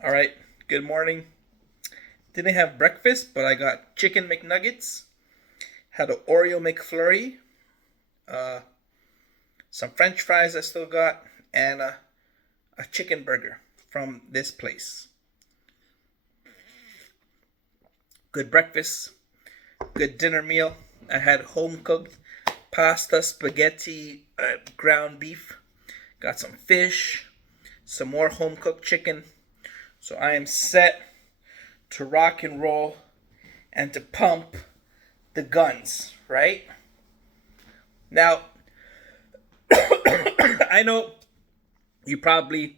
All right, good morning. Didn't have breakfast, but I got chicken McNuggets, had an Oreo McFlurry, uh, some French fries I still got, and a chicken burger from this place. Good breakfast, good dinner meal. I had home cooked pasta, spaghetti, ground beef, got some fish, some more home cooked chicken. So I am set to rock and roll and to pump the guns, right? Now, I know you probably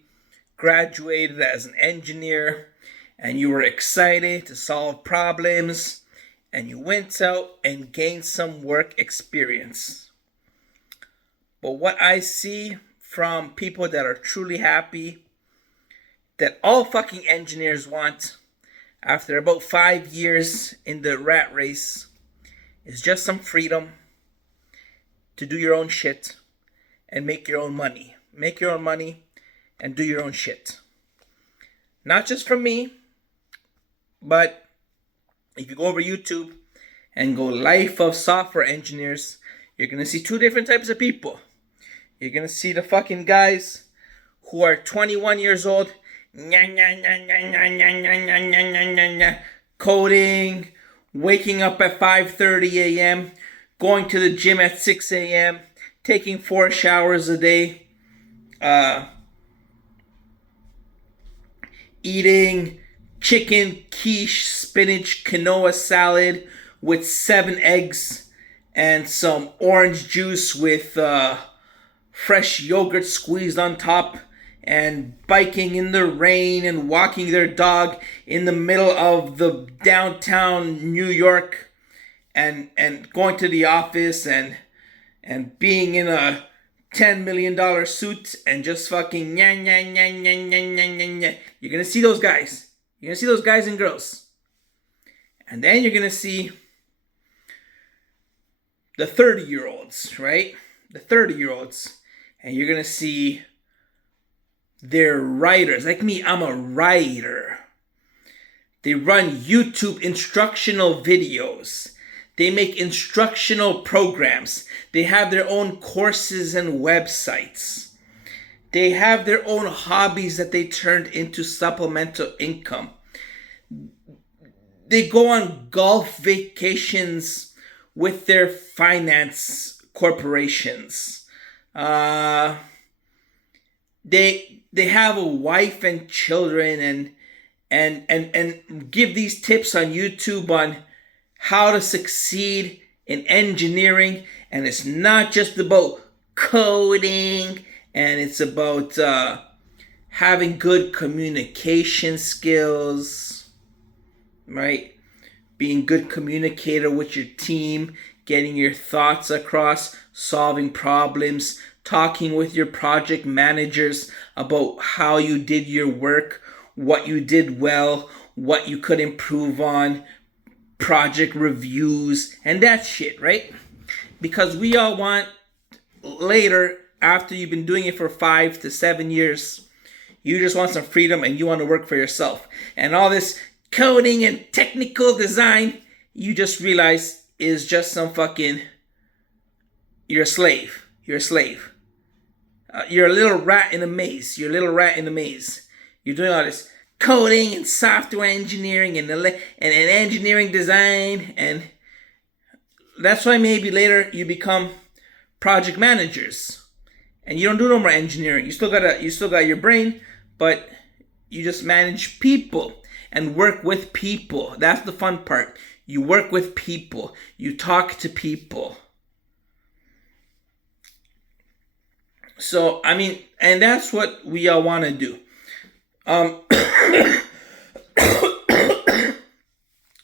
graduated as an engineer and you were excited to solve problems and you went out and gained some work experience. But what I see from people that are truly happy, that all fucking engineers want after about 5 years in the rat race, is just some freedom to do your own shit and make your own money. Make your own money and do your own shit. Not just from me, but if you go over YouTube and go Life of Software Engineers, you're going to see two different types of people. You're going to see the fucking guys who are 21 years old, coding, waking up at 5:30 a.m., going to the gym at 6 a.m., taking 4 showers a day, eating chicken quiche, spinach, quinoa salad with 7 eggs and some orange juice with fresh yogurt squeezed on top, and biking in the rain and walking their dog in the middle of the downtown New York, and going to the office and being in a $10 million suit and just fucking nya nya nya nya nya nya nya nya. You're gonna see those guys. You're gonna see those guys and girls. And then you're gonna see the 30-year-olds, right? The 30-year-olds. And you're gonna see they're writers. Like me, I'm a writer. They run YouTube instructional videos. They make instructional programs. They have their own courses and websites. They have their own hobbies that they turned into supplemental income. They go on golf vacations with their finance corporations. They have a wife and children and give these tips on YouTube on how to succeed in engineering. And it's not just about coding, and it's about having good communication skills, right? Being good communicator with your team, getting your thoughts across, solving problems, talking with your project managers about how you did your work, what you did well, what you could improve on, project reviews, and that shit, right? Because we all want later, after you've been doing it for 5 to 7 years, you just want some freedom and you want to work for yourself. And all this coding and technical design, you just realize is just some fucking, you're a slave. You're a slave. You're a little rat in a maze. You're a little rat in a maze. You're doing all this coding and software engineering and engineering design, and that's why maybe later you become project managers and you don't do no more engineering. You still got your brain, but you just manage people and work with people. That's the fun part. You work with people. You talk to people. So, I mean, and that's what we all want to do.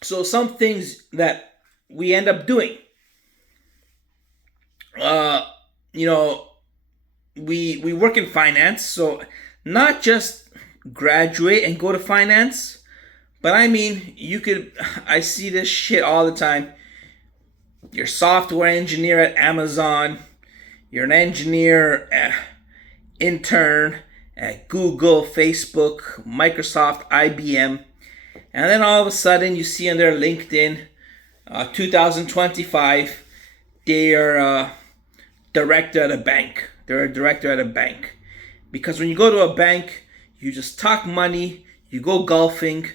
So some things that we end up doing, we work in finance. So not just graduate and go to finance, but I mean, I see this shit all the time. You're a software engineer at Amazon. You're an engineer intern at Google, Facebook, Microsoft, IBM. And then all of a sudden you see on their LinkedIn, 2025, they are a director at a bank. They're a director at a bank. Because when you go to a bank, you just talk money, you go golfing,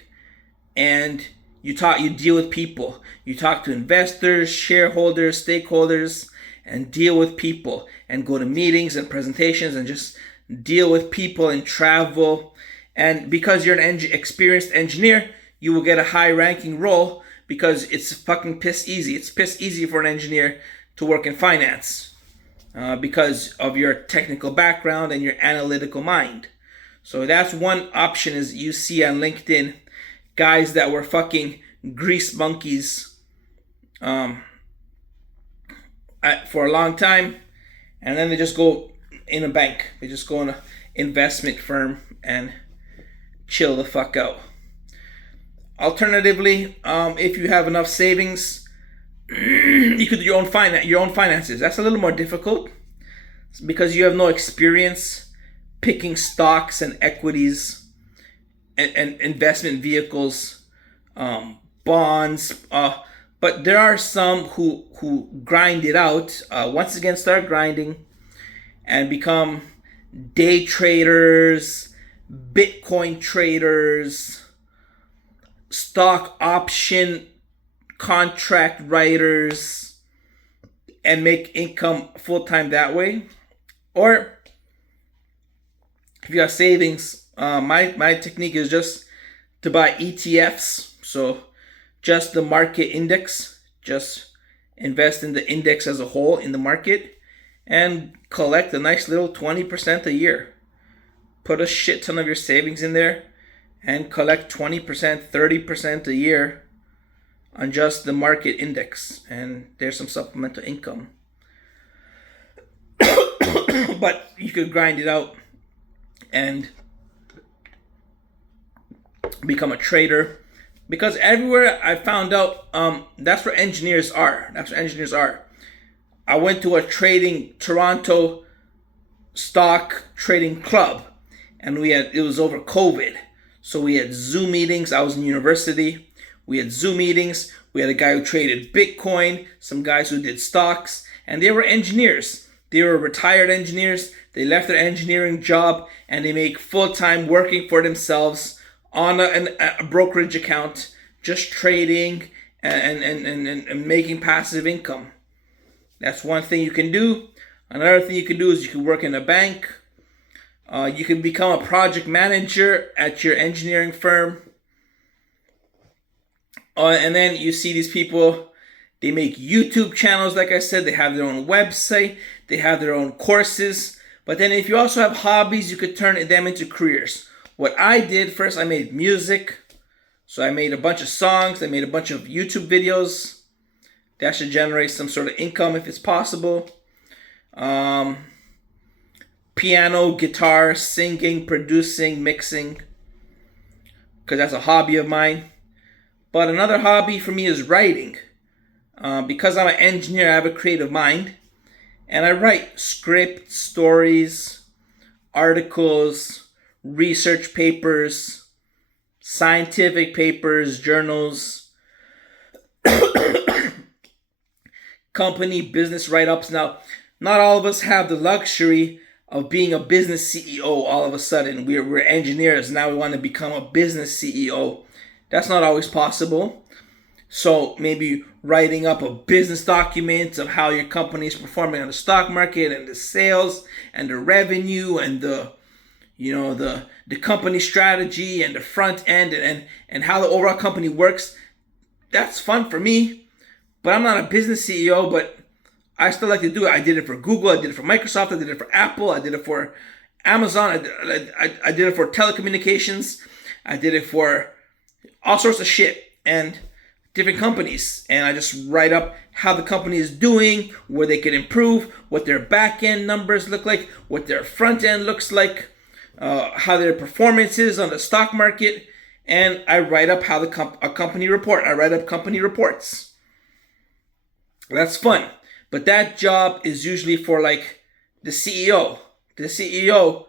and you deal with people. You talk to investors, shareholders, stakeholders, and deal with people, and go to meetings and presentations and just deal with people and travel. And because you're an experienced engineer, you will get a high ranking role because it's fucking piss easy. It's piss easy for an engineer to work in finance because of your technical background and your analytical mind. So that's one option is you see on LinkedIn guys that were fucking grease monkeys for a long time, and then they just go in a bank. They just go in an investment firm and chill the fuck out. Alternatively, if you have enough savings, you could do your own finances. That's a little more difficult because you have no experience picking stocks and equities and investment vehicles, bonds. But there are some who grind it out. Once again, start grinding and become day traders, Bitcoin traders, stock option contract writers, and make income full-time that way. Or if you got savings, my technique is just to buy ETFs. So just the market index, just invest in the index as a whole in the market and collect a nice little 20% a year. Put a shit ton of your savings in there and collect 20%, 30% a year on just the market index. And there's some supplemental income. But you could grind it out and become a trader. Because everywhere I found out, that's where engineers are. I went to a Toronto stock trading club, and it was over COVID. So we had Zoom meetings. I was in university. We had Zoom meetings. We had a guy who traded Bitcoin, some guys who did stocks, and they were engineers. They were retired engineers. They left their engineering job and they make full-time working for themselves on a brokerage account, just trading and making passive income. That's one thing you can do. Another thing you can do is you can work in a bank. You can become a project manager at your engineering firm. And then you see these people, they make YouTube channels, like I said. They have their own website. They have their own courses. But then if you also have hobbies, you could turn them into careers. What I did first, I made music. So I made a bunch of songs. I made a bunch of YouTube videos. That should generate some sort of income if it's possible. Piano, guitar, singing, producing, mixing. Because that's a hobby of mine. But another hobby for me is writing. Because I'm an engineer, I have a creative mind. And I write scripts, stories, articles, research papers, scientific papers, journals, company business write-ups. Now, not all of us have the luxury of being a business CEO all of a sudden. We're engineers. Now we want to become a business CEO. That's not always possible. So maybe writing up a business document of how your company is performing on the stock market and the sales and the revenue and the company strategy and the front end and how the overall company works. That's fun for me, but I'm not a business CEO, but I still like to do it. I did it for Google. I did it for Microsoft. I did it for Apple. I did it for Amazon. I did it for telecommunications. I did it for all sorts of shit and different companies. And I just write up how the company is doing, where they can improve, what their back end numbers look like, what their front end looks like, how their performance is on the stock market. And I write up how a company report. I write up company reports. That's fun. But that job is usually for like the CEO. The CEO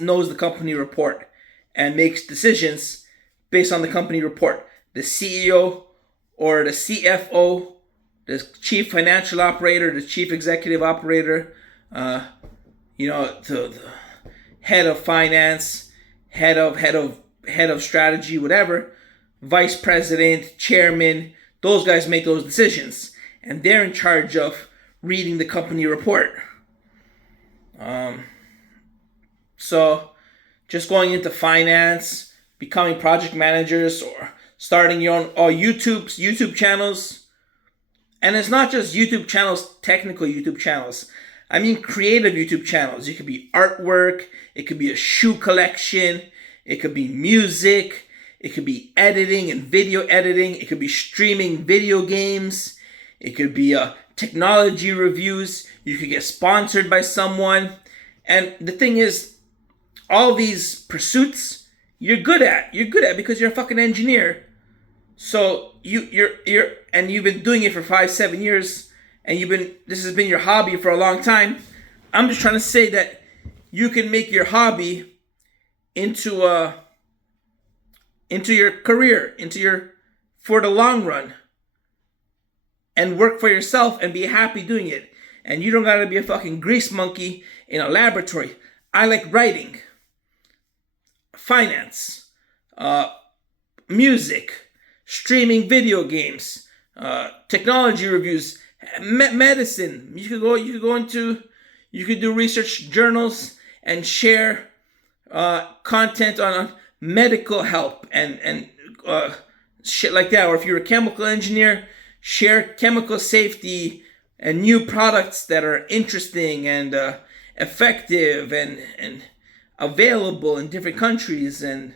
knows the company report and makes decisions based on the company report. The CEO or the CFO, the chief financial operator, the chief executive operator, the head of finance, head of strategy, whatever, vice president, chairman, those guys make those decisions, and they're in charge of reading the company report. So just going into finance, becoming project managers, or starting your own YouTube channels. And it's not just YouTube channels, technical YouTube channels. I mean creative YouTube channels. It could be artwork, it could be a shoe collection, it could be music, it could be editing and video editing, it could be streaming video games, it could be technology reviews, you could get sponsored by someone. And the thing is, all these pursuits you're good at because you're a fucking engineer. So you've been doing it for 5-7 years, and this has been your hobby for a long time. I'm just trying to say that you can make your hobby into your career, for the long run, and work for yourself and be happy doing it. And you don't gotta be a fucking grease monkey in a laboratory. I like writing, finance, music, streaming video games, technology reviews, medicine. You could do research journals and share content on medical help and shit like that. Or if you're a chemical engineer, share chemical safety and new products that are interesting and effective and available in different countries. And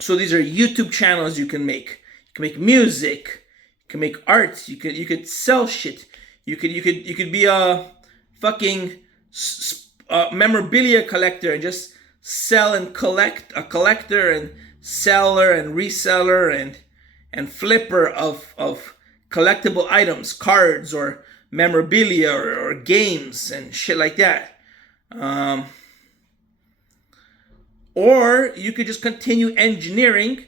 so these are YouTube channels you can make. You can make music, you can make art, you could sell shit. You could be a fucking memorabilia collector and just sell and collect, a collector and seller and reseller and flipper of collectible items, cards or memorabilia or games and shit like that. Or you could just continue engineering,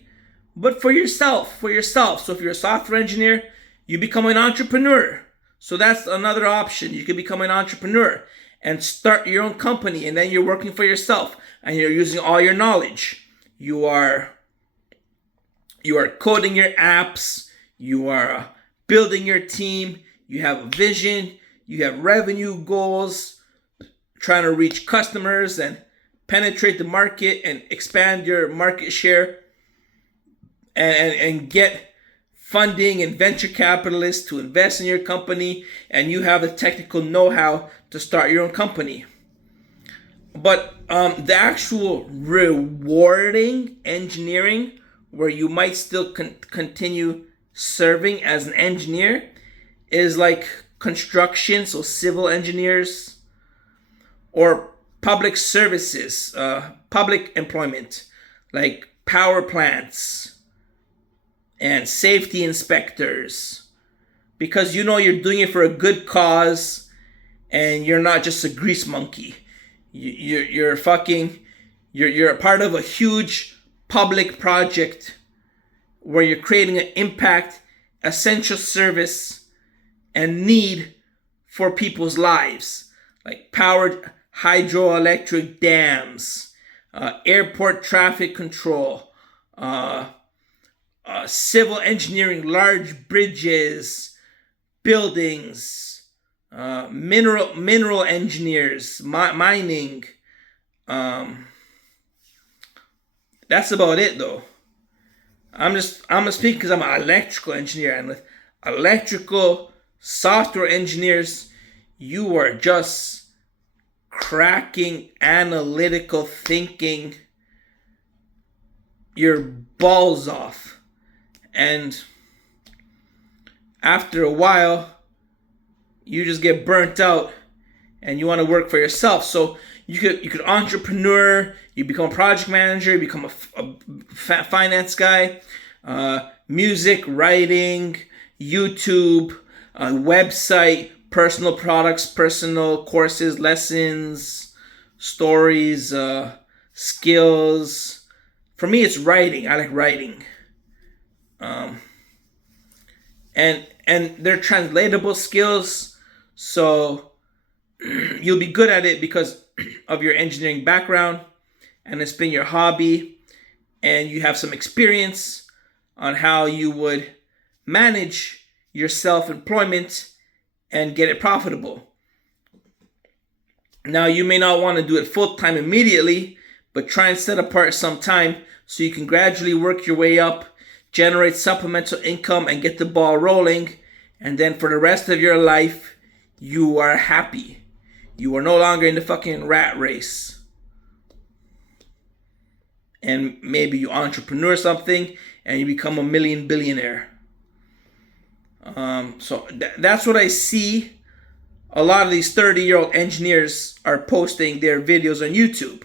but for yourself. So if you're a software engineer, you become an entrepreneur. So that's another option. You can become an entrepreneur and start your own company, and then you're working for yourself and you're using all your knowledge. You are coding your apps, you are building your team, you have a vision, you have revenue goals, trying to reach customers and penetrate the market and expand your market share and get funding and venture capitalists to invest in your company, and you have the technical know-how to start your own company. But the actual rewarding engineering, where you might still continue serving as an engineer, is like construction, so civil engineers, or public services, public employment, like power plants and safety inspectors, because you're doing it for a good cause and you're not just a grease monkey. You're a part of a huge public project where you're creating an impact, essential service, and need for people's lives, like powered hydroelectric dams, airport traffic control, civil engineering, large bridges, buildings, mineral engineers, mining. That's about it, though. I'm gonna speak because I'm an electrical engineer, and with electrical software engineers, you are just cracking analytical thinking your balls off, and after a while you just get burnt out and you want to work for yourself. So you could entrepreneur, you become a project manager, you become a finance guy, music, writing, YouTube, website, personal products, personal courses, lessons, stories, skills. For me, it's writing. I like writing. Um, and they're translatable skills, so you'll be good at it because of your engineering background, and it's been your hobby, and you have some experience on how you would manage your self-employment and get it profitable. Now, you may not want to do it full-time immediately, but try and set apart some time so you can gradually work your way up, generate supplemental income, and get the ball rolling. And then for the rest of your life, you are happy. You are no longer in the fucking rat race. And maybe you entrepreneur something and you become a million billionaire. So that's what I see. A lot of these 30-year-old engineers are posting their videos on YouTube.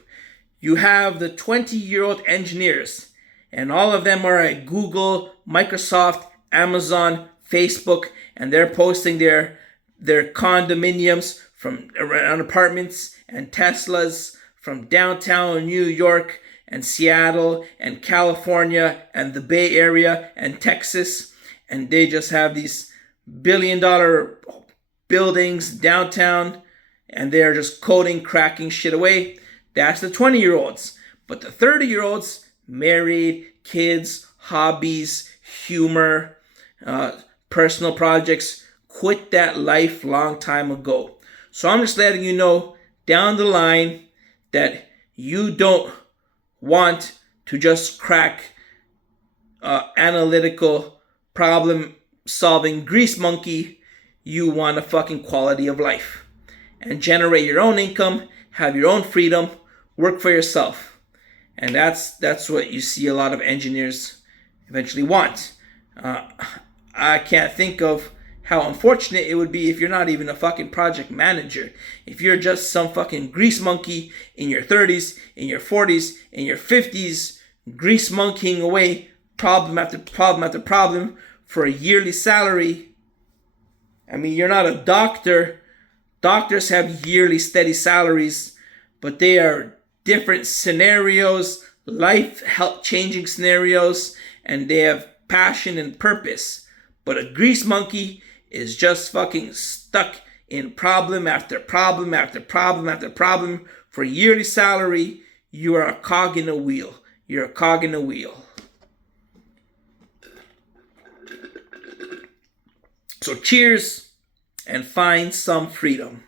You have the 20-year-old engineers, and all of them are at Google, Microsoft, Amazon, Facebook, and they're posting their condominiums from around apartments and Teslas from downtown New York and Seattle and California and the Bay Area and Texas, and they just have these billion-dollar buildings downtown, and they're just coding, cracking shit away. That's the 20-year-olds. But the 30-year-olds, married, kids, hobbies, humor, personal projects, quit that life long time ago. So I'm just letting you know down the line that you don't want to just crack analytical problem solving grease monkey. You want a fucking quality of life and generate your own income, have your own freedom, work for yourself. And that's what you see a lot of engineers eventually want. I can't think of how unfortunate it would be if you're not even a fucking project manager. If you're just some fucking grease monkey in your 30s, in your 40s, in your 50s, grease monkeying away problem after problem after problem for a yearly salary. I mean, you're not a doctor. Doctors have yearly steady salaries, but they are different scenarios, life health changing scenarios, and they have passion and purpose. But a grease monkey is just fucking stuck in problem after problem after problem after problem for yearly salary. You are a cog in a wheel. You're a cog in a wheel. So cheers and find some freedom.